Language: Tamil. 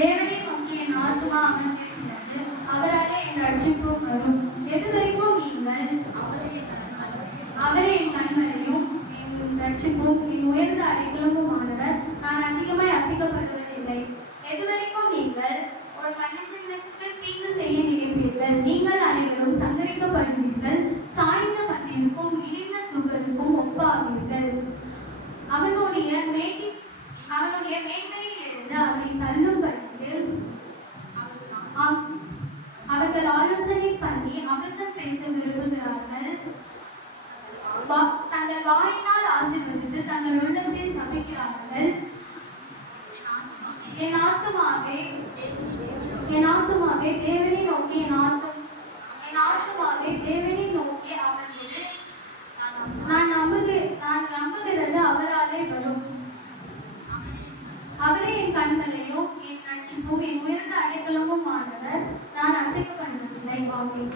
தேவனை நோக்கி என் ஆத்துமா அமர்ந்திருக்கிறது, அவராலே என் ரட்சிப்பும் வரும். எதுவரைக்கும் நீங்கள் அவரே என் கண்மலையும் என் ரட்சிப்பும் என் உயர்ந்த அடைக்கலமுமானவர், நான் அதிகமாய் அசைக்கப்படுவதில்லை. எதுவரைக்கும் நீங்கள் ஒரு மனுஷனுக்கு தீங்கு செய்ய நினைப்பீர்கள், நீங்கள் அனைவரும் சந்தரிக்கப்படுவீர்கள், சாய்ந்த மண்ணிற்கும் இடிந்த சுவருக்கும் ஒப்பாவீர்கள். அவனுடைய மேன்மையில் இருந்து அவனை தள்ளும்படிக்கு அவர்கள் ஆலோசனை பண்ணி அபத்தம் பேச விரும்புகிறார்கள். தங்கள் வாயினால் ஆசீர்வதித்து தங்கள் உள்ளத்தில் சபிக்கிறார்கள். என் ஆத்துமாவே தேவனை நோக்கி அமர்ந்தது. நான் நம்புகிறது அவராலே வரும். அவரே என் கண்மலையும் என் ரட்சிப்பும் என் உயர்ந்த அடைக்கலமும் ஆனவர், நான் அசைக்கப்படுவதில்லை. ஆமென்.